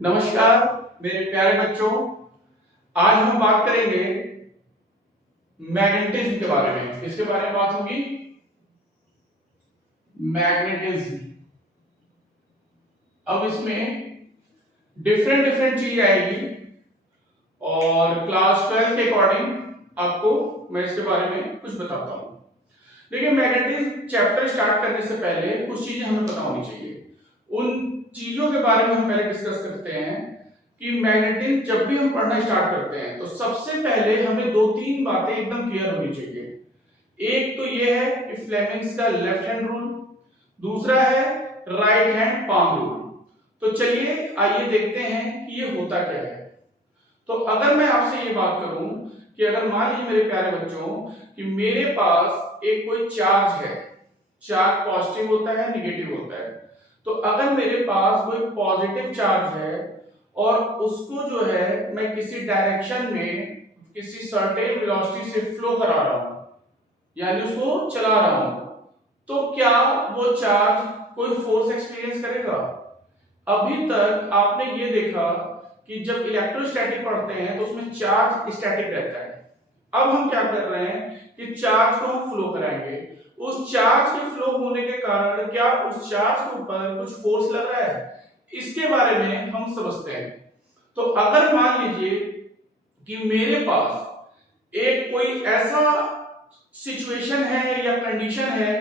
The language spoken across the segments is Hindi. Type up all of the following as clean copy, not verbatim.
नमस्कार मेरे प्यारे बच्चों। आज हम बात करेंगे मैग्नेटिज्म के बारे में। इसके बारे में बात होगी मैग्नेटिज्म। अब इसमें डिफरेंट डिफरेंट चीज आएगी और क्लास 12 के अकॉर्डिंग आपको मैं इसके बारे में कुछ बताता हूं। देखिए, मैग्नेटिज्म चैप्टर स्टार्ट करने से पहले कुछ चीजें हमें पता होनी चाहिए। उन चीजों के बारे में हम पहले डिस्कस करते हैं कि मैग्नेटिज्म जब भी हम पढ़ना स्टार्ट करते हैं तो सबसे पहले हमें दो तीन बातें एकदम क्लियर होनी चाहिए। एक तो ये है कि फ्लेमिंग्स का लेफ्ट हैंड रूल, दूसरा है राइट हैंड पाम रूल। तो चलिए आइए देखते हैं कि ये होता क्या है। तो अगर मैं आपसे ये बात करूं कि अगर मान लीजिए मेरे प्यारे बच्चों कि मेरे पास एक कोई चार्ज है, चार्ज पॉजिटिव होता है निगेटिव होता है। तो अगर मेरे पास कोई पॉजिटिव चार्ज है और उसको जो है मैं किसी डायरेक्शन में किसी सर्टेन वेलोसिटी से फ्लो करा रहा हूं, यानी उसको चला रहा हूं, तो क्या वो चार्ज कोई फोर्स एक्सपीरियंस करेगा? अभी तक आपने ये देखा कि जब इलेक्ट्रोस्टैटिक पढ़ते हैं तो उसमें चार्ज स्टैटिक रहता है। अब हम क्या कर रहे हैं कि चार्ज को हम फ्लो कराएंगे। उस चार्ज के फ्लो होने के कारण क्या उस चार्ज के ऊपर कुछ फोर्स लग रहा है, इसके बारे में हम समझते हैं। तो अगर मान लीजिए कि मेरे पास एक कोई ऐसा सिचुएशन है या कंडीशन है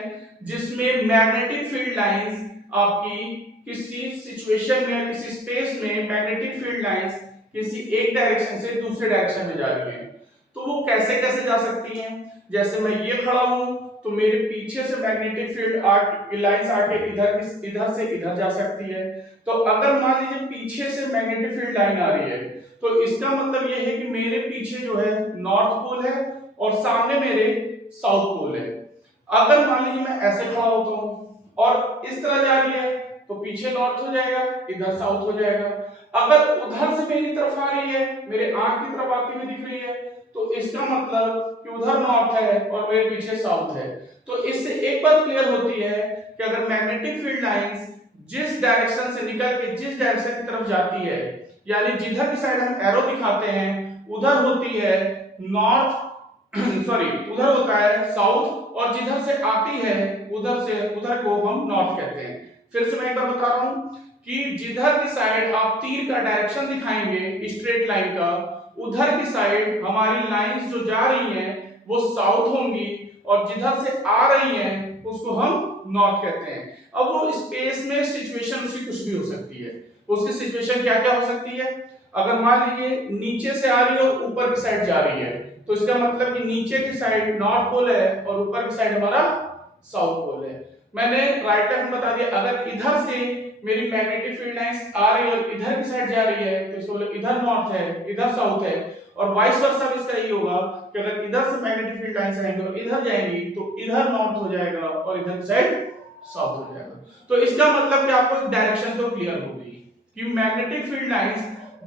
जिसमें मैग्नेटिक फील्ड लाइंस आपकी किसी सिचुएशन में या किसी स्पेस में मैग्नेटिक फील्ड लाइंस किसी एक डायरेक्शन से दूसरे डायरेक्शन में जा रही है, तो वो कैसे कैसे जा सकती हैं? जैसे मैं ये खड़ा हूं तो मेरे पीछे से मैग्नेटिक फील्ड लाइंस आके इधर से इधर जा सकती है। तो अगर मान लीजिए पीछे से मैग्नेटिक फील्ड लाइन आ रही है तो इसका मतलब ये है कि मेरे पीछे जो है नॉर्थ पोल है और सामने मेरे साउथ पोल है। अगर मान लीजिए मैं ऐसे खड़ा होता हूं और इस तरह जा रही है तो पीछे नॉर्थ हो जाएगा, इधर साउथ हो जाएगा। अगर उधर से मेरी तरफ आ रही है, मेरे आंख की तरफ आती हुई दिख रही है, तो इसका मतलब कि उधर नॉर्थ है और मेरे पीछे साउथ है। तो इससे एक बात क्लियर होती है कि अगर मैग्नेटिक फील्ड लाइंस जिस डायरेक्शन से निकल के जिस डायरेक्शन की तरफ जाती है, यानी जिधर की साइड हम एरो दिखाते हैं उधर होती है नॉर्थ सॉरी उधर होता है साउथ, और जिधर से आती है उधर को हम नॉर्थ कहते हैं। फिर से मैं एक बार बता रहा हूं कि जिधर की साइड आप तीर का डायरेक्शन दिखाएंगे स्ट्रेट लाइन का, उधर की साइड हमारी लाइंस जो जा रही हैं वो साउथ होंगी और जिधर से आ रही हैं उसको हम नॉर्थ कहते हैं। अब वो स्पेस में सिचुएशन उसकी कुछ भी हो सकती है। उसकी सिचुएशन क्या क्या हो सकती है? अगर मान लीजिए नीचे से आ रही है और ऊपर की साइड जा रही है तो इसका मतलब कि नीचे की साइड नॉर्थ पोल है और ऊपर की साइड हमारा साउथ पोल है। मैंने राइट लेफ्ट बता दिया। अगर इधर से मेरी मैग्नेटिक फील्ड लाइंस आ रही है और इधर की साइड जा रही है तो इसका मतलब इधर नॉर्थ है इधर साउथ है, और वाइस वर्सा भी इसका यही होगा कि अगर इधर से मैग्नेटिक फील्ड लाइंस आएंगी और इधर जाएंगी तो इधर नॉर्थ हो जाएगा और इधर की साइड साउथ हो जाएगा। तो इसका मतलब कि आपको एक डायरेक्शन तो क्लियर होगी कि मैग्नेटिक फील्ड लाइंस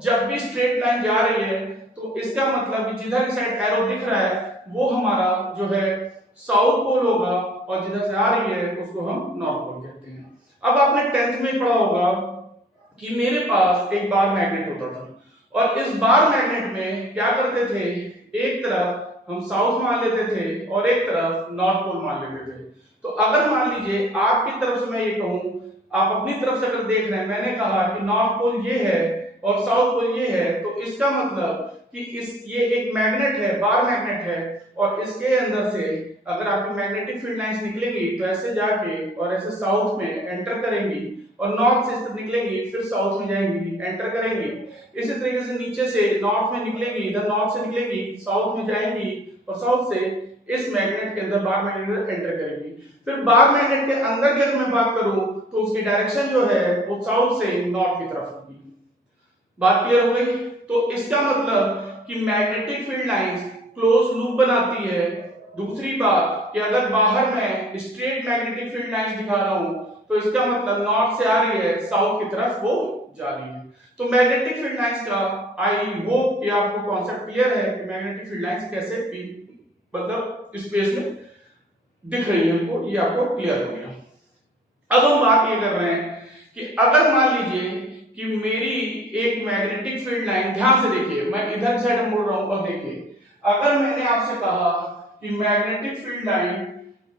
जब भी स्ट्रेट लाइन जा रही है तो इसका मतलब कि जिधर की साइड एरो दिख रहा है वो हमारा जो है साउथ पोल होगा और जिधर से आ रही है उसको हम नॉर्थ पोल कहते हैं। अब आपने 10th में पढ़ा होगा कि मेरे पास एक बार मैग्नेट होता था और इस बार मैग्नेट में क्या करते थे, एक तरफ हम साउथ मान लेते थे और एक तरफ नॉर्थ पोल मान लेते थे। तो अगर मान लीजिए आपकी तरफ से मैं ये कहूं, आप अपनी तरफ से अगर देख रहे हैं, मैंने कहा कि नॉर्थ पोल ये है और साउथ पोल ये है, तो इसका मतलब कि ये एक मैग्नेट है, बार मैग्नेट है, और इसके अंदर से अगर आपकी मैग्नेटिक फील्ड लाइंस निकलेंगी तो ऐसे जाके और ऐसे साउथ में एंटर करेंगी और नॉर्थ से निकलेंगी फिर साउथ में जाएंगी एंटर करेंगी। इसी तरीके से नीचे से नॉर्थ में निकलेंगी, इधर नॉर्थ से निकलेंगी साउथ में जाएंगी और साउथ से इस मैग्नेट के अंदर बार मैग्नेट एंटर करेंगी। फिर बार मैग्नेट के अंदर की अगर मैं बात करूं तो उसकी डायरेक्शन जो है वो साउथ से नॉर्थ की तरफ होगी। बात क्लियर हो गई? तो इसका मतलब कि magnetic field lines close loop बनाती है। दूसरी बात कि अगर बाहर मैं स्ट्रेट मैग्नेटिक फील्ड लाइंस दिखा रहा हूं तो इसका मतलब नॉर्थ से आ रही है साउथ की तरफ वो जा रही है। तो मैग्नेटिक फील्ड लाइंस का आई होप कि आपको कॉन्सेप्ट क्लियर है कि मैग्नेटिक फील्ड लाइंस कैसे मतलब स्पेस में दिख रही है हमको, ये आपको क्लियर हो गया। अब हम बात ये कर रहे हैं कि अगर मान लीजिए कि मेरी एक मैग्नेटिक फील्ड लाइन, ध्यान से देखिए मैं इधर साइड मुड़ रहा हूं, और देखिए अगर मैंने आपसे कहा कि मैग्नेटिक फील्ड लाइन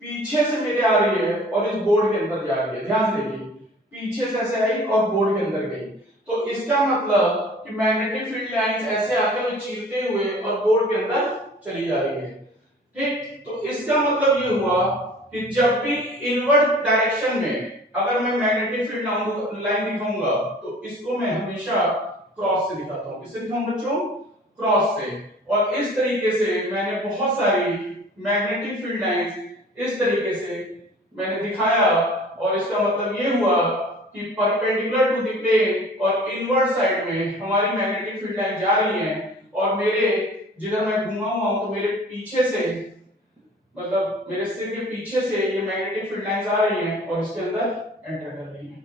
पीछे से मेरे आ रही है और इस बोर्ड के अंदर जा रही है, ध्यान से देखिए पीछे से ऐसे आई और बोर्ड के अंदर गई, तो इसका मतलब कि मैग्नेटिक फील्ड लाइंस ऐसे आते हुए चीरते हुए और बोर्ड के अंदर चली जा रही है। ठीक, तो इसका मतलब ये हुआ कि जब भी इनवर्ट डायरेक्शन में अगर मैं मैग्नेटिक फील्ड लाइन दिखाऊंगा तो इसको मैं हमेशा क्रॉस से दिखाता हूं। किससे दिखाऊं बच्चों? क्रॉस से। और इस तरीके से मैंने बहुत सारी मैग्नेटिक फील्ड लाइंस इस तरीके से मैंने दिखाया, और इसका मतलब ये हुआ कि परपेंडिकुलर टू द प्लेन और इनवर्ट साइड में हमारी मैग्नेटिक फील्ड लाइन जा रही है, और मेरे जिधर मैं घूमा हुआ हूं तो मेरे पीछे से, मतलब मेरे सिर के पीछे से ये मैग्नेटिक फील्ड लाइंस आ रही हैं और इसके अंदर एंटर कर रही हैं।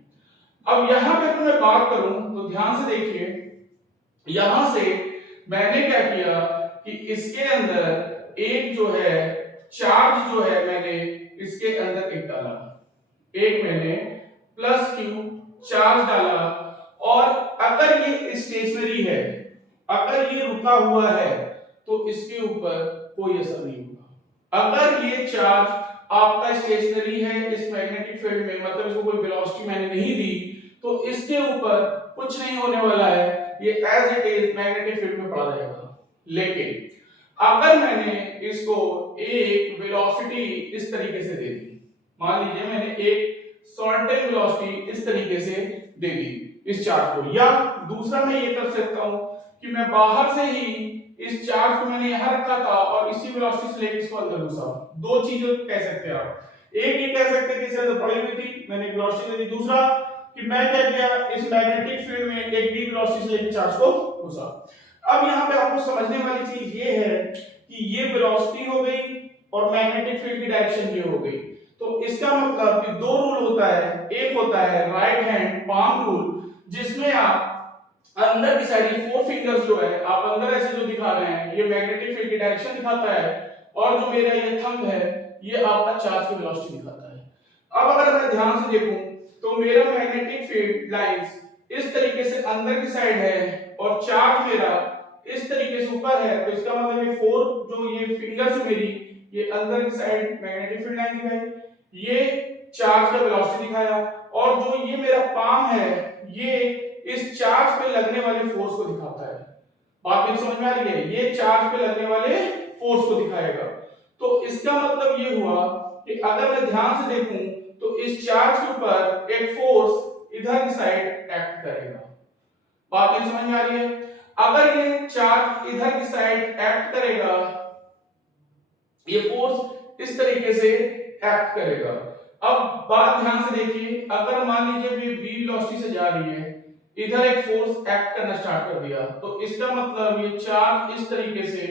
अब यहां पे अगर मैं बात करूं तो ध्यान से देखिए, यहां से मैंने क्या किया कि इसके अंदर एक जो है चार्ज जो है मैंने इसके अंदर एक डाला, एक मैंने प्लस क्यू चार्ज डाला, और अगर ये स्टेशनरी है, अगर ये रुका हुआ है तो इसके ऊपर कोई असर नहीं होगा। अगर ये चार्ज आपका स्टेशनरी है इस मैग्नेटिक फील्ड में, मतलब इसको कोई वेलोसिटी मैंने नहीं दी, तो इसके ऊपर कुछ नहीं होने वाला है, ये as it is magnetic field में पड़ा रहेगा। लेकिन अगर मैंने इसको एक वेलोसिटी इस तरीके से दे दी, मान लीजिए मैंने एक सर्टेन वेलोसिटी इस तरीके से दे दी इस चार्ज को, या दूसरा मैं ये कर सकता हूं कि मैं बाहर से ही इस चार्ज को मैंने यहां रखा था और इसी वेलोसिटी से लेकर इसको अंदर घुसा। दो चीजें कह सकते हैं आप, एक ये कह सकते हैं कि इससे अंदर पड़ी हुई थी, मैंने वेलोसिटी दे दी, दूसरा कि मैं क्या किया इस मैग्नेटिक फील्ड में एक डी वेलोसिटी से लेकर चार्ज को घुसा। अब यहाँ पे आपको समझने वाली चीज ये है कि ये वेलोसिटी हो गई और मैग्नेटिक फील्ड की डायरेक्शन ये हो गई, तो इसका मतलब कि दो रूल होता है, एक होता है राइट हैंड पाम रूल, जिसमें आप अंदर की साइड फोर फिंगर्स जो है आप अंदर ऐसे जो दिखा रहे हैं ये मैग्नेटिक फील्ड की डायरेक्शन दिखाता है, और जो मेरा ये थंब है ये आपका चार्ज की वेलोसिटी दिखाता है। अब अगर मैं ध्यान से देखूं तो मेरा मैग्नेटिक फील्ड लाइंस इस तरीके से अंदर की साइड है और चार्ज मेरा इस तरीके से ऊपर है, तो इसका मतलब ये फोर जो ये फिंगर्स मेरी ये अंदर की साइड मैग्नेटिक फील्ड लाइन दिखाई, ये चार्ज का वेलोसिटी दिखाया, और जो ये मेरा पाम है ये इस चार्ज पे लगने वाले फोर्स को दिखाता है। बात मेरी समझ में आ रही है? ये चार्ज पे लगने वाले फोर्स को दिखाएगा। तो इसका मतलब ये हुआ कि अगर मैं ध्यान से देखूं तो इस चार्ज के ऊपर एक फोर्स इधर की साइड एक्ट करेगा। बात मेरी समझ में आ रही है? अगर ये चार्ज इधर की साइड एक्ट करेगा, ये फोर्स इस तरीके से एक्ट करेगा। अब बात ध्यान से देखिए, अगर मान लीजिए v वेलोसिटी से जा रही है, इधर एक फोर्स एक्ट करना स्टार्ट कर दिया, तो इसका मतलब ये चार्ज इस तरीके से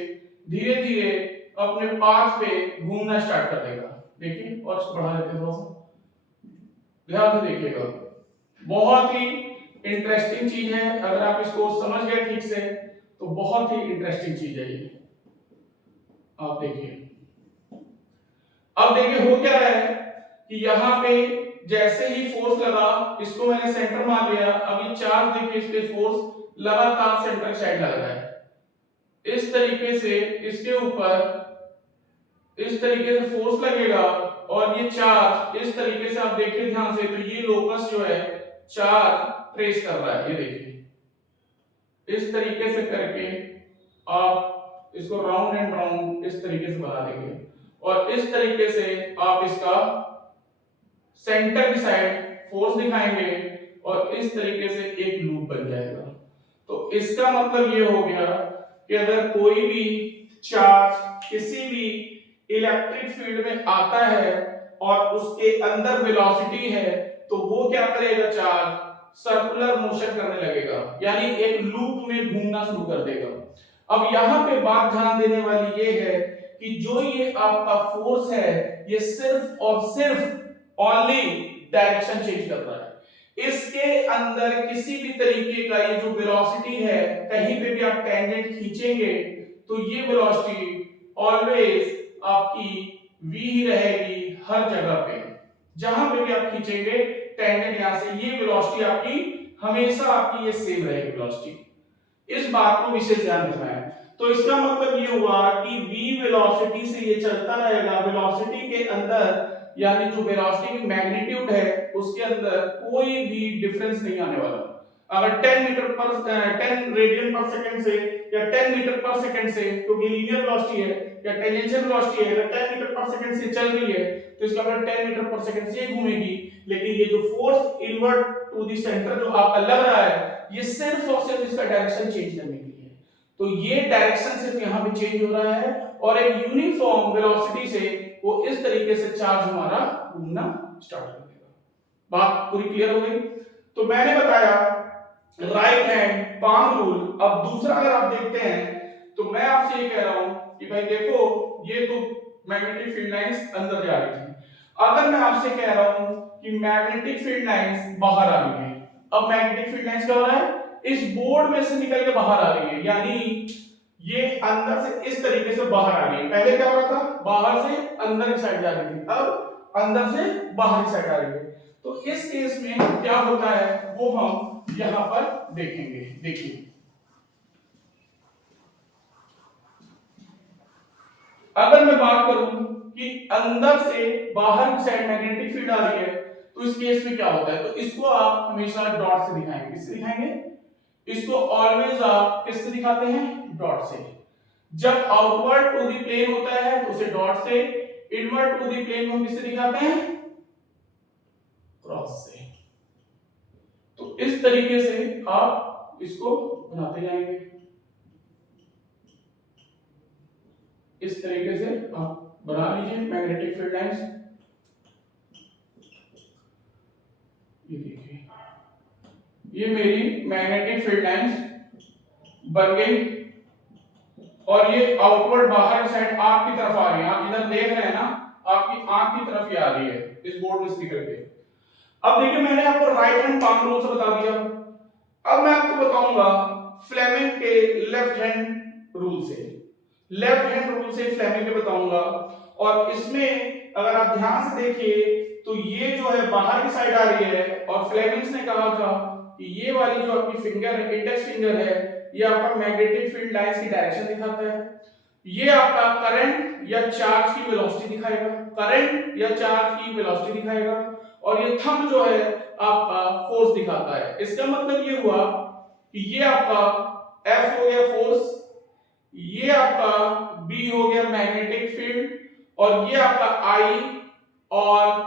धीरे धीरे अपने पाथ पे घूमना स्टार्ट कर देगा। देखिए, और इसको बढ़ा देते हैं थोड़ा सा, ध्यान से देखिएगा, बहुत ही इंटरेस्टिंग चीज है। अगर आप इसको समझ गए ठीक से तो बहुत ही इंटरेस्टिंग चीज है ये। आप देखिए, अब देखिए हो क्या रहा है कि यहाँ पे जैसे ही फोर्स लगा, इसको मैंने सेंटर मान लिया, अब ये चार्ज देखिए इस पे फोर्स लगातार सेंटर साइड लग रहा है, इस तरीके से इसके ऊपर इस तरीके से फोर्स लगेगा, और ये चार्ज इस तरीके से आप देखिए ध्यान से, तो ये लोकस जो है चार्ज ट्रेस कर रहा है, ये देखिए इस तरीके से करके आप इसको राउंड एंड राउंड इस तरीके से बना देंगे, और इस तरीके से आप इसका सेंटर की साइड फोर्स दिखाएंगे और इस तरीके से एक लूप बन जाएगा। तो इसका मतलब ये हो गया कि अगर कोई भी चार्ज किसी भी इलेक्ट्रिक फील्ड में आता है और उसके अंदर वेलोसिटी है, तो वो क्या करेगा, चार्ज सर्कुलर मोशन करने लगेगा, यानी एक लूप में घूमना शुरू कर देगा। अब यहाँ पे बात ध्यान देने वाली ये है कि जो ये आपका फोर्स है ये सिर्फ और सिर्फ ओनली डायरेक्शन चेंज कर रहा है, इसके अंदर किसी भी तरीके का ये जो वेलोसिटी है, कहीं पे भी आप टेंजेंट खींचेंगे तो ये वेलोसिटी ऑलवेज आपकी v ही रहेगी हर जगह पे, जहां पे भी आप खींचेंगे टेंजेंट, यहां से ये वेलोसिटी आपकी हमेशा आपकी ये सेम रहेगी वेलोसिटी। इस बात को विशेष ध्यान रखना है। तो इसका मतलब ये हुआ कि v वेलोसिटी से ये चलता रहेगा, वेलोसिटी के अंदर यानी जो वेलोसिटी की मैग्नीट्यूड है उसके अंदर कोई भी डिफरेंस नहीं आने वाला। अगर 10 रेडियन पर सेकंड से या 10 मीटर पर सेकंड से, क्योंकि लीनियर वेलोसिटी है या टेंजेंशियल वेलोसिटी है, अगर 10 मीटर पर सेकंड से चल रही है तो इसका मतलब 10 मीटर पर सेकंड से घूमेगी। लेकिन ये जो force invert to the center जो आपका लग रहा है ये सिर्फ और सिर्फ इसका डायरेक्शन चेंज करने के लिए है। तो ये डायरेक्शन सिर्फ यहाँ पे चेंज हो रहा है और एक यूनिफॉर्म वेलोसिटी से वो इस तरीके से चार्ज हमारा घूमना स्टार्ट कर देगा। बात पूरी क्लियर हो गई। तो मैंने बताया राइट हैंड पाम रूल। अब दूसरा अगर आप देखते हैं तो मैं आपसे ये कह रहा हूं कि भाई देखो ये तो मैग्नेटिक फील्ड लाइंस अंदर जा रही थी, अगर मैं आपसे कह रहा हूं कि मैग्नेटिक फील्ड लाइंस बाहर आ रही है, अब मैग्नेटिक फील्ड लाइंस क्या हो रहा है, इस बोर्ड में से निकल के बाहर आ रही है, यानी ये अंदर से इस तरीके से बाहर आ रही है। पहले क्या हो रहा था, बाहर से अंदर की साइड जा रही थी, अब अंदर से बाहर की साइड आ रही है। तो इस केस में क्या होता है वो हम यहां पर देखेंगे। देखिए अगर मैं बात करूं कि अंदर से बाहर की साइड मैग्नेटिक फील्ड आ रही है तो इस केस में क्या होता है, तो इसको आप हमेशा डॉट से दिखाएंगे। किससे दिखाएंगे, इसको ऑलवेज आप किससे दिखाते हैं, डॉट से। जब आउटवर्ड टू द प्लेन होता है तो उसे डॉट से, इनवर्ड टू द प्लेन को किससे दिखाते हैं, क्रॉस से। तो इस तरीके से आप इसको बनाते जाएंगे, इस तरीके से आप बना लीजिए मैग्नेटिक फील्ड लाइंस। ये देखिए ये मेरी मैग्नेटिक फील्ड लाइंस बन गई और ये आउटवर्ड बाहर की साइड आपकी तरफ आ रही है। आप इधर देख रहे हैं ना, आपकी आंख की तरफ ही आ रही है इस बोर्ड में से निकल के। अब देखिए मैंने आपको राइट हैंड पाम रूल से बता दिया, अब मैं आपको बताऊंगा फ्लेमिंग के लेफ्ट हैंड रूल से। लेफ्ट हैंड रूल से फ्लेमिंग के बताऊंगा और इसमें अगर आप ध्यान से देखिए तो ये जो है बाहर की साइड आ रही है और फ्लेमिंग्स ने कहा था कि ये वाली जो आपकी फिंगर है, इंडेक्स फिंगर है, ये आपका मैग्नेटिक फील्ड लाइंस की डायरेक्शन दिखाता है। ये आपका करंट या चार्ज की वेलोसिटी दिखाएगा, करंट या चार्ज की वेलोसिटी दिखाएगा और ये थंब जो है आपका फोर्स दिखाता है। इसका मतलब ये हुआ कि ये आपका F हो गया फोर्स, ये आपका B हो गया मैग्नेटिक फील्ड और ये आपका I और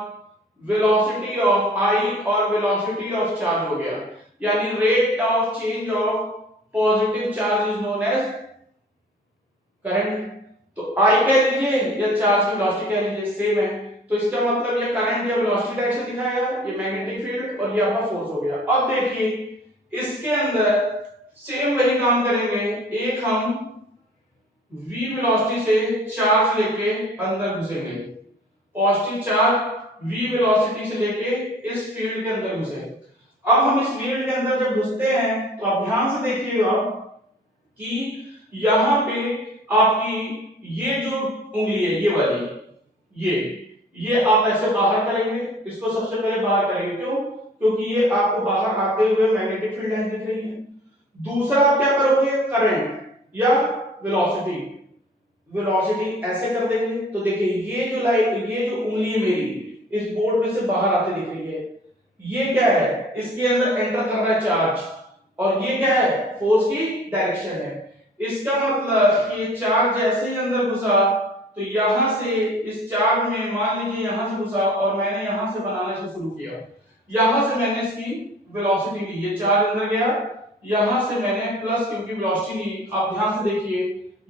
वेलोसिटी ऑफ I और वेलोसिटी ऑफ चार्ज हो गया, यानी rate of change of positive charge is known as current. तो I कह लीजिए या चार्ज की वेलोसिटी कह लीजिए सेम है, तो इसका मतलब ये करंट या वेलोसिटी डायरेक्शन दिखाएगा, ये मैग्नेटिक फील्ड और ये आपका फोर्स हो गया। अब देखिए इसके अंदर सेम वही काम करेंगे, एक हम v वेलोसिटी से चार्ज लेके अंदर घुसेंगे, पॉजिटिव चार्ज v वेलोसिटी से लेके इस फील्ड के अंदर घुसे। अब हम इस फील्ड के अंदर जब घुसते हैं तो आप ध्यान से देखिएगा कि यहां पे आपकी ये जो उंगली है ये वाली, ये आप ऐसे बाहर करेंगे, इसको सबसे पहले बाहर करेंगे। क्यों, क्योंकि ये आपको बाहर आते हुए मैग्नेटिक फील्ड लाइन दिख रही है। दूसरा आप क्या करोगे, करंट या वेलोसिटी, वेलोसिटी ऐसे कर देंगे। तो देखिए ये जो लाइन, ये जो उंगली है मेरी इस बोर्ड में से बाहर आते दिख रही है, ये क्या है, इसके अंदर एंटर कर रहा है चार्ज और ये क्या है, फोर्स की डायरेक्शन है। इसका मतलब कि ये चार्ज जैसे ही अंदर घुसा तो यहां से इस चार्ज में मान लीजिए यहां से घुसा और मैंने यहां से बनाना शुरू किया, यहां से मैंने इसकी वेलोसिटी ली, ये चार्ज अंदर गया, यहां से मैंने प्लस क्योंकि वेलोसिटी ली। आप ध्यान से देखिए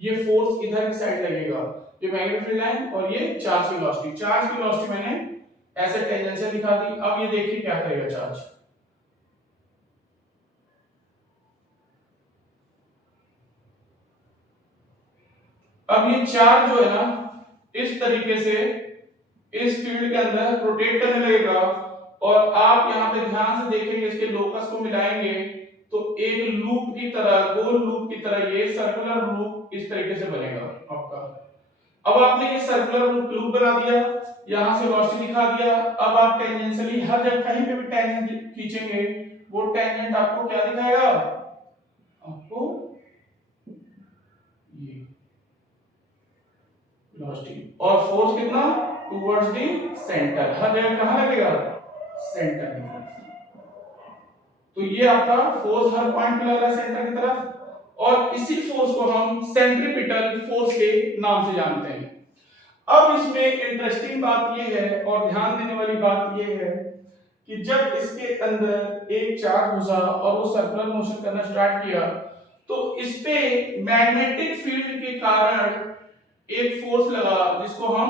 ये फोर्स इधर की साइड लगेगा, ये मैग्नेटिक फील्ड लाइन और ये चार्ज की वेलोसिटी, चार्ज की वेलोसिटी मैंने ऐसे टेंजेंशियल दिखा दी। अब ये देखिए क्या करेगा चार्ज, अब ये चार्ज जो है ना इस तरीके से इस फील्ड के अंदर रोटेट करने लगेगा और आप यहां पे ध्यान से देखेंगे, इसके लोकस को मिलाएंगे तो एक लूप की तरह, गोल लूप की तरह ये सर्कुलर लूप इस तरीके से बनेगा आपका। अब आपने ये सर्कुलर लूप बना दिया, यहां से वेलोसिटी दिखा दिया। अब आप टेंजेंशियली हर जगह कहीं पे भी टेंजेंट खींचेंगे वो टेंजेंट आपको क्या दिखाएगा, आपको ये वेलोसिटी, और फोर्स कितना टुवर्ड्स द सेंटर, हर जगह कहां लगेगा, सेंटर की तरफ। तो ये आपका फोर्स हर पॉइंट पे लग रहा है सेंटर की तरफ, और इसी फोर्स को हम सेंट्रीपिटल फोर्स के नाम से जानते हैं। अब इसमें इंटरेस्टिंग बात यह है और ध्यान देने वाली बात यह है कि जब इसके अंदर एक चार्ज घुसा और वो सर्कुलर मोशन करना स्टार्ट किया, तो इस पे मैग्नेटिक फील्ड के कारण एक फोर्स लगा जिसको हम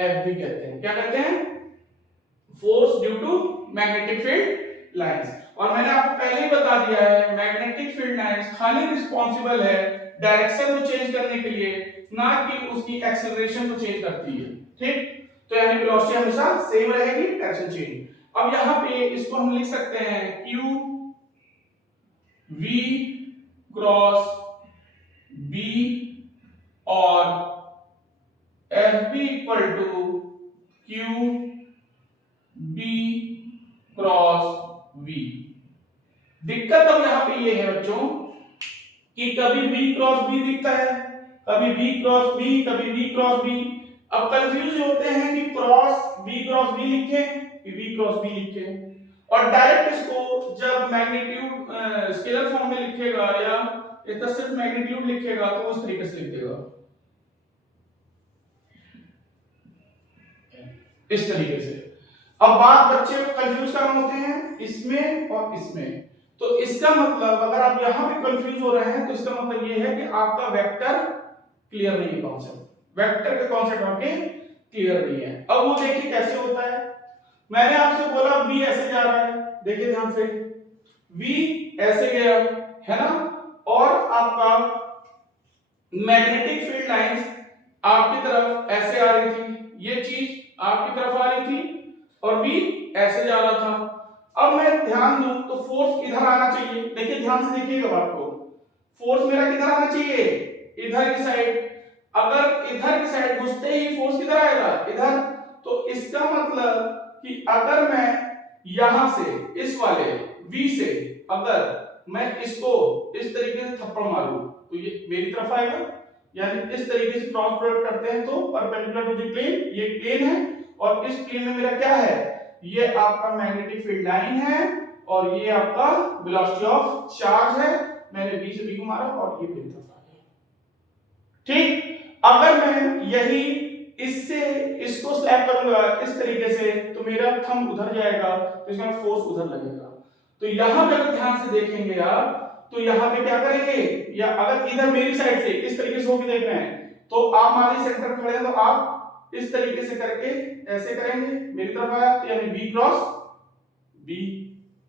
F भी कहते हैं। क्या कहते हैं, force due to magnetic field lines. और मैंने आपको पहले ही बता दिया है मैग्नेटिक फील्ड लाइंस खाली रिस्पांसिबल है डायरेक्शन को चेंज करने के लिए, ना कि उसकी एक्सेलरेशन को चेंज करती है। ठीक, तो यानी वेलोसिटी हमेशा सेम रहेगी, डायरेक्शन चेंज। अब यहां पे इसको हम लिख सकते हैं q v क्रॉस b और fb equal to q b cross v। दिक्कत अब यहां पे ये है बच्चों कि कभी v क्रॉस b दिखता है, कभी v क्रॉस b, कभी v क्रॉस b। अब कंफ्यूज होते हैं कि v क्रॉस b लिखें कि v क्रॉस b लिखें, और डायरेक्ट इसको जब मैग्नीट्यूड स्केलर फॉर्म में लिखेगा या इसका सिर्फ मैग्नीट्यूड लिखेगा तो उस तरीके से लिख देगा, इस तरीके से। अब बात बच्चे कंफ्यूज कहाँ होते हैं, इसमें और इसमें। तो इसका मतलब अगर आप यहां पे कंफ्यूज हो रहे हैं तो इसका मतलब ये है कि आपका वेक्टर क्लियर नहीं है, कॉन्सेप्ट वेक्टर का कॉन्सेप्ट आपके क्लियर नहीं है। अब वो देखिए कैसे होता है। मैंने आपसे बोला v ऐसे जा रहा है, देखिए ध्यान से, v ऐसे गया है ना, और आपका मैग्नेटिक फील्ड लाइंस आपकी तरफ ऐसे आ रही थी, ये चीज आपकी तरफ आ रही थी, और v ऐसे जा रहा था। अब मैं ध्यान दूं तो फोर्स इधर आना चाहिए, देखिए ध्यान से देखिएगा बात को, फोर्स मेरा किधर आना चाहिए, इधर की साइड। अगर इधर की साइड घुसते ही फोर्स किधर आएगा, इधर। तो इसका मतलब कि अगर मैं यहां से इस वाले v से अगर मैं इसको इस तरीके से थप्पड़ मारूं तो ये मेरी तरफ आएगा, यानी इस तरीके से क्रॉस प्रोडक्ट करते हैं तो परपेंडिकुलर टू द प्लेन, ये प्लेन है, और इस प्लेन में मेरा क्या है, ये आपका मैग्नेटिक फील्ड लाइन है, और ये आपका वेलोसिटी ऑफ चार्ज है। मैंने b से b को मारा और ये मेरी तरफ आ गया। ठीक, अगर मैं यही इससे इसको स्लैप करूंगा इस तरीके से तो मेरा थंब उधर जाएगा, तो इसका फोर्स उधर लगेगा। तो यहां पे अगर ध्यान से देखेंगे आप तो यहां पे क्या करेंगे, या अगर इधर मेरी साइड से इस तरीके से होके देख रहे हैं तो आप मान लीजिए सेंटर खड़े हैं तो आप इस तरीके से करके ऐसे करेंगे, मेरी तरफ आया तो यानी v क्रॉस b,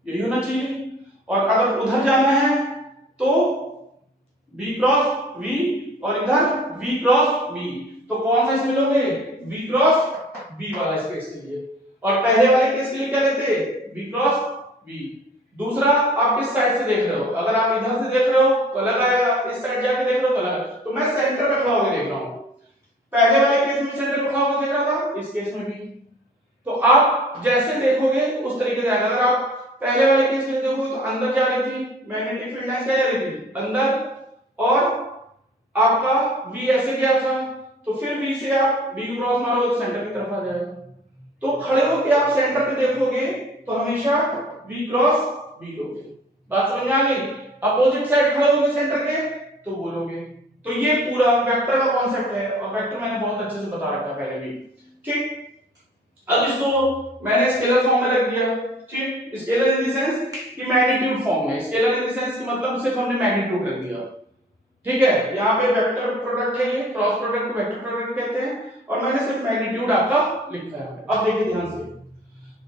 यही होना चाहिए। और अगर उधर जाना है तो b क्रॉस v, और इधर v क्रॉस b। तो कौन सा इसमें लोगे, v क्रॉस b वाला इस केस के लिए, और पहले वाले केस के लिए क्या लेते, v क्रॉस b। दूसरा आप किस साइड से देख रहे हो, अगर आप इधर से देख रहे हो तो अलग आएगा, इस साइड जाके देख रहे हो तो अलग। तो मैं सेंटर पे खड़ा होकर देख रहा हूं, पहले वाले केस में सेंटर पे खड़ा होकर देख रहा था, इस केस में भी। तो आप जैसे देखोगे उस तरीके से आएगा। अगर आप पहले वाले केस में देखोगे तो अंदर जा रही थी मैग्नेटिक फील्ड लाइंस, क्या जा रही थी अंदर, और आपका v ऐसे गया था, तो फिर v से आप b को क्रॉस मारोगे तो सेंटर की तरफ आ जाएगा। तो खड़े होकर आप सेंटर पे देखोगे तो हमेशा v क्रॉस b लोगे। बात समझ में आ गई, अपोजिट साइड खड़े होगे सेंटर के तो बोलोगे। तो ये पूरा वेक्टर का कॉन्सेप्ट है, और वेक्टर मैंने बहुत अच्छे से बता रखा पहले भी। ठीक, अब इसको मैंने स्केलर फॉर्म में रख दिया। ठीक, स्केलर इन द सेंस कि मैग्नीट्यूड फॉर्म में, स्केलर इन द सेंस कि मतलब सिर्फ हमने मैग्नीट्यूड रख दिया। ठीक है, यहाँ पे वेक्टर प्रोडक्ट है, ये क्रॉस प्रोडक्ट को वेक्टर प्रोडक्ट कहते हैं, और मैंने सिर्फ मैग्नीट्यूड आपका लिखा है। अब देखिए ध्यान से,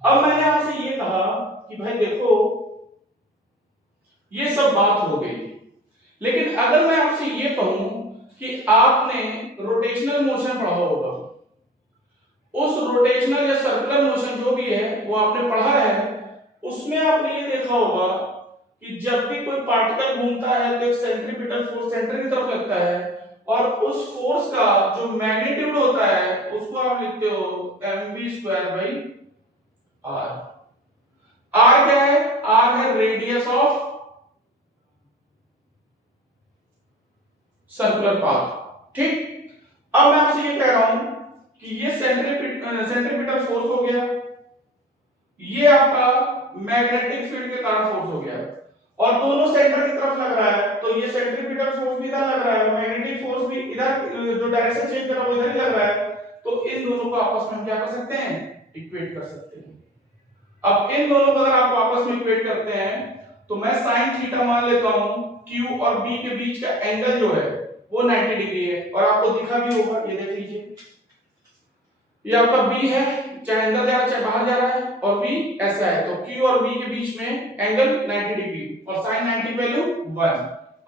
अब मैंने आपसे ये कहा कि भाई देखो ये सब बात हो गई, लेकिन अगर मैं आपसे ये कहूं कि आपने रोटेशनल मोशन पढ़ा होगा, उस रोटेशनल या सर्कुलर मोशन जो भी है वो आपने पढ़ा है, उसमें आपने ये देखा होगा कि जब भी कोई पार्टिकल घूमता है तो एक सेंट्रीपिटल फोर्स सेंटर की तरफ लगता है, और उस फोर्स का जो मैग्नीट्यूड होता है उसको आप लिखते हो mv² r। r क्या है, आर है रेडियस ऑफ सर्कुलर पाथ। ठीक, अब मैं आपसे ये कह रहा हूं कि ये सेंट्रीपिटल फोर्स हो गया, ये आपका मैग्नेटिक फील्ड के कारण फोर्स हो गया, और दोनों सेंटर की तरफ लग रहा है, तो ये सेंट्रीपिटल फोर्स भी इधर लग रहा है, मैग्नेटिक फोर्स भी इधर, जो डायरेक्शन चेंज कर रहा है वो इधर ही लग रहा है, तो इन दोनों को आपस में हम क्या कर सकते हैं, इक्वेट कर सकते हैं। अब इन दोनों को अगर आप आपस में इक्वेट करते हैं तो मैं sin थीटा मान लेता हूं, Q और B के बीच का एंगल जो है वो 90 डिग्री है, और आपको दिखा भी होगा, ये देख लीजिए, ये आपका B है, चाहे अंदर जा रहा है चाहे बाहर जा रहा है, और B ऐसा है, तो Q और B के बीच में एंगल 90 डिग्री, और sin 90 वैल्यू 1।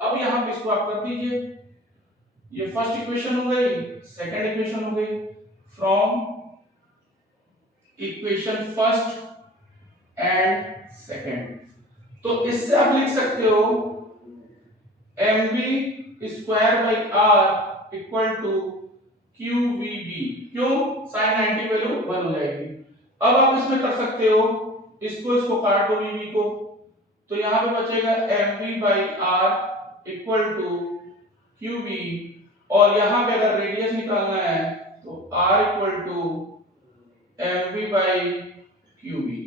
अब यहां पे इसको आप कर दीजिए, ये फर्स्ट इक्वेशन हो गई, सेकंड इक्वेशन हो गई, from equation first and second, तो इससे आप लिख सकते हो mv square by r equal to qvb, क्यों, sin 90 वैल्यू 1 हो जाएगी। अब आप इसमें कर सकते हो, इसको काट दो vb को, तो यहां पे बचेगा mv by r equal to qb, और यहां पे अगर रेडियस निकालना है तो r equal to mv by qb,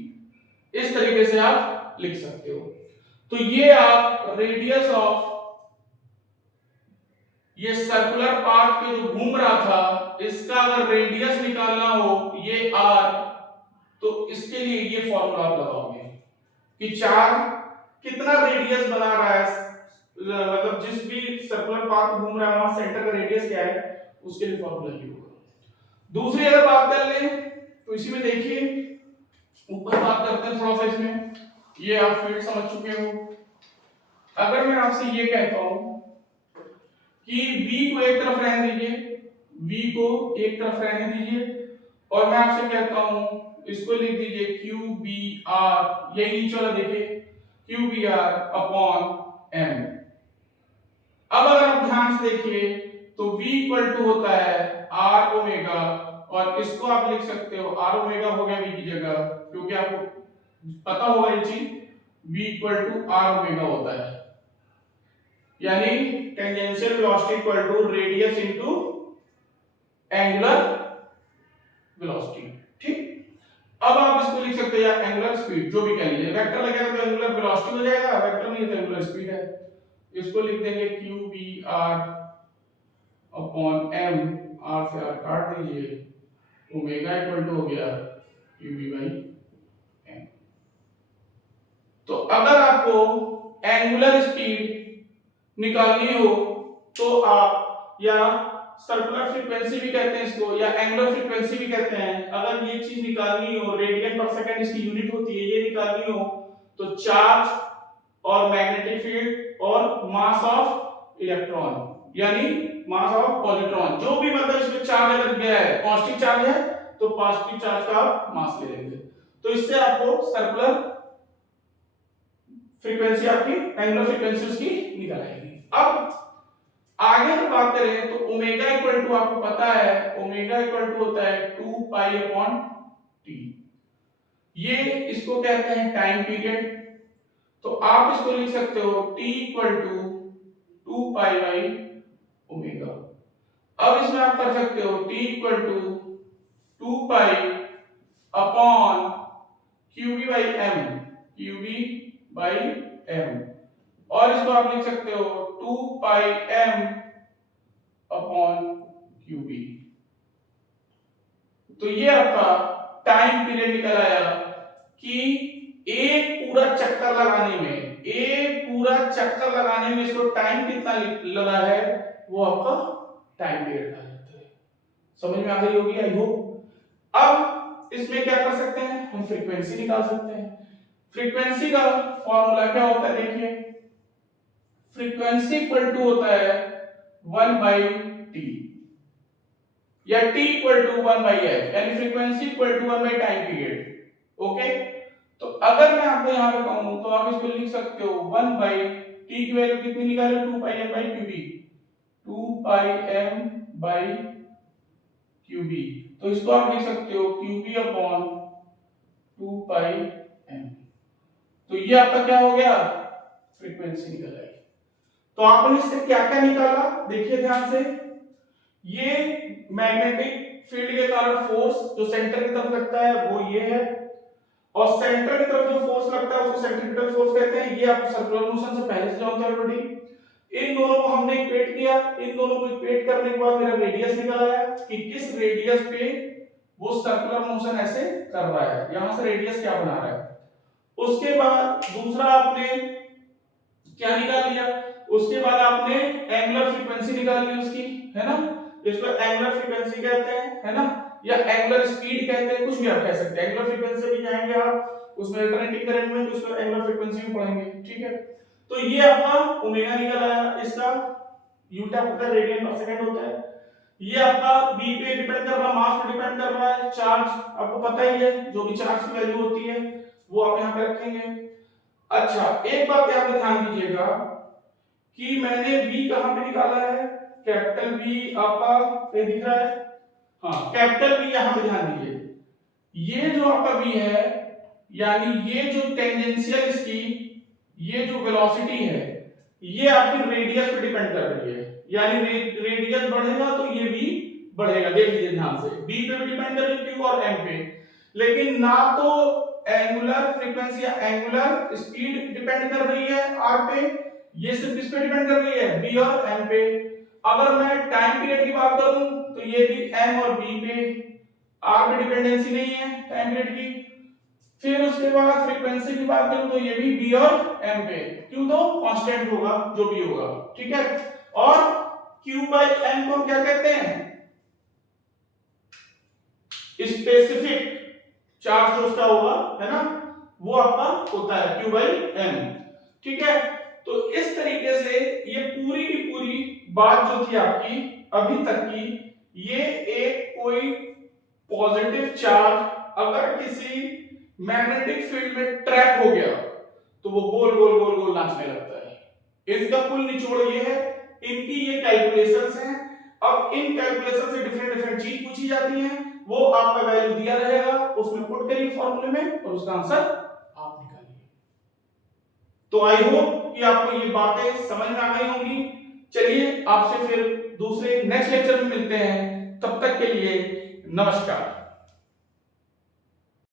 इस तरीके से आप लिख सकते हो। तो ये आप रेडियस ऑफ ये सर्कुलर पाथ पे जो घूम रहा था, इसका अगर रेडियस निकालना हो ये r, तो इसके लिए ये फॉर्मूला आप लगाओगे कि चार्ज कितना रेडियस बना रहा है, मतलब जिस भी सर्कुलर पाथ घूम रहा है वहां सेंटर का रेडियस क्या है, उसके लिए फॉर्मूला ये होगा। दूसरी अगर बात कर ले तो इसी में देखिए, ऊपर बात करते हैं थोड़ा सा इसमें, ये आप फील्ड समझ चुके हो। अगर मैं आपसे ये कहता हूं कि V को एक तरफ रहने दीजिए, V को एक तरफ रहने दीजिए, और मैं आपसे कहता हूं इसको लिख दीजिए QBR, यही नीचे वाला देखिए, QBR अपॉन M। अब अगर आप ध्यान से देखिए तो V इक्वल टू होता है R ओमेगा, और इसको आप लिख सकते हो R ओमेगा हो गया V की जगह, क्योंकि आपको पता होगा ये चीज, V equal to R omega होता है, यानी tangential velocity equal to radius into angular velocity. ठीक, अब आप इसको लिख सकते हैं या एंगुलर स्पीड, जो भी कह लीजिए, वेक्टर लगेगा तो एंगुलर वेलोसिटी हो जाएगा, वेक्टर नहीं तो एंगुलर स्पीड है, इसको लिख देंगे QBR अपॉन M, R से R काट दीजिए, ओमेगा इक्वल टू हो गया QB बाई M। तो अगर आपको एंगुलर स्पीड निकालनी हो तो आप, या सर्कुलर फ्रीक्वेंसी भी कहते हैं इसको, या एंगुलर फ्रीक्वेंसी भी कहते हैं, अगर ये चीज निकालनी हो, रेडियन पर सेकंड इसकी यूनिट होती है, ये निकालनी हो तो चार्ज और मैग्नेटिक फील्ड और मास ऑफ इलेक्ट्रॉन, यानी मास ऑफ पॉजिट्रॉन, जो भी मतलब इसमें चार्ज अगर गया है, पॉजिटिव चार्ज है तो पॉजिटिव चार्ज का आप मास ले लेंगे, तो इससे आपको सर्कुलर फ्रीक्वेंसी आपकी, एंगुलर फ्रीक्वेंसी उसकी निकल आएगी। अब आगे हम बात करें तो ओमेगा इक्वल टू आपको पता है, ओमेगा इक्वल टू होता है 2 पाई अपॉन टी, ये इसको कहते हैं टाइम पीरियड, तो आप इसको लिख सकते हो t equal to 2 pi by omega. अब इसमें आप कर सकते हो t equal to 2 pi upon qb by m, qb by m, और इसको आप लिख सकते हो 2 पाई m अपॉन qb। तो ये आपका टाइम पीरियड निकल आया कि एक पूरा चक्कर लगाने में, एक पूरा चक्कर लगाने में इसको टाइम कितना लगा है, वो आपका टाइम पीरियड कहा जाता है। समझ में आ गई होगी आई होप। अब इसमें क्या कर सकते हैं, हम फ्रीक्वेंसी निकाल सकते हैं। फ्रीक्वेंसी का फॉर्मूला क्या होता है, देखिए, फ्रीक्वेंसी इक्वल टू होता है 1 बाई टी, या t equal to 1 by f, यानी frequency equal to 1 by time period. Okay, तो अगर मैं आपको यहां पे कहूं तो आप इसको लिख सकते हो 1 बाई t की वैल्यू कितनी निकाले, 2 पाई m by qb, 2 pi m by qb, तो इसको आप लिख सकते हो qb अपॉन 2 पाई m। तो ये आपका क्या हो गया, फ्रीक्वेंसी निकल आई। तो आपने इससे क्या क्या निकाला, देखिए ध्यान से। ये मैग्नेटिक फील्ड के कारण फोर्स जो सेंटर की तरफ लगता है वो ये है, और सेंटर की तरफ जो फोर्स लगता है उसको सेंट्रीपिटल फोर्स कहते हैं। ये आपको सर्कुलर मोशन से पहले से जानते हैं ऑलरेडी। इन दोनों को हमने इक्वेट किया, इन दोनों को इक्वेट करने के बाद मेरा रेडियस निकल आया कि किस रेडियस पे वो सर्कुलर मोशन ऐसे कर रहा है, यहां से रेडियस क्या बना रहा है। उसके बाद दूसरा आपने क्या निकाल लिया, उसके बाद आपने एंगुलर फ्रीक्वेंसी निकाल ली उसकी, है ना, इसको एंगुलर फ्रीक्वेंसी कहते हैं, है ना, या एंगुलर स्पीड कहते हैं, कुछ भी आप कह सकते हैं। एंगुलर फ्रीक्वेंसी भी जाएंगे आप उसमें अल्टरनेटिंग करंट में, तो उसको एंगुलर फ्रीक्वेंसी में पढ़ेंगे, ठीक है। तो ये आपका ओमेगा निकल आया, इसका यूटा पता रेडियन पर सेकंड होता है। ये आपका बी पे डिपेंड कर रहा है, मास पे डिपेंड कर रहा है, चार्ज आपको पता ही है, जो भी चार्ज की वैल्यू होती है वो आप यहां पे रखेंगे। अच्छा, एक बात यहां पे ध्यान दीजिएगा कि मैंने v कहां पे निकाला है, कैपिटल V आपका ये दिख रहा है, हाँ कैपिटल V यहां पे ध्यान दीजिए। ये जो आपका v है, यानी ये जो टेंजेंशियल इसकी ये जो वेलोसिटी है, ये आपकी रेडियस पे डिपेंड कर रही है, यानी रेडियस बढ़ेगा तो ये भी बढ़ेगा। देख लीजिए ध्यान से, b पे भी डिपेंड कर रही है, q और m पे, लेकिन ना तो एंगुलर फ्रीक्वेंसी या एंगुलर स्पीड डिपेंड कर रही है r पे, ये सिर्फ किस पे डिपेंड कर रही है, b और m पे। अगर मैं टाइम पीरियड की बात करूं तो ये भी m और b पे, r पे डिपेंडेंसी नहीं है टाइम पीरियड की। फिर उसके बाद फ्रीक्वेंसी की बात करूं तो ये भी b और m पे, q तो कांस्टेंट होगा जो भी होगा, ठीक है। और q बाई m को हम क्या कहते हैं, स्पेसिफिक चार्ज जो उसका होगा, है ना, वो आपका होता है q बाई m, ठीक है। तो इस तरीके से ये पूरी की पूरी बात जो थी आपकी अभी तक की, ये एक कोई पॉजिटिव चार्ज अगर किसी मैग्नेटिक फील्ड में ट्रैप हो गया तो वो गोल गोल गोल गोल नाचने लगता है। इसका कुल निचोड़ ये है, इनकी ये कैलकुलेशंस हैं। अब इन कैलकुलेशन से डिफरेंट डिफरेंट चीज पूछी जाती हैं, वो आपका वैल्यू दिया रहेगा, उसमें पुट करिए फॉर्मूले में और उसका आंसर आप निकालिए। तो आई होप कि आपको ये बातें समझ में आ गई होंगी। चलिए आपसे फिर दूसरे नेक्स्ट लेक्चर में मिलते हैं, तब तक के लिए नमस्कार।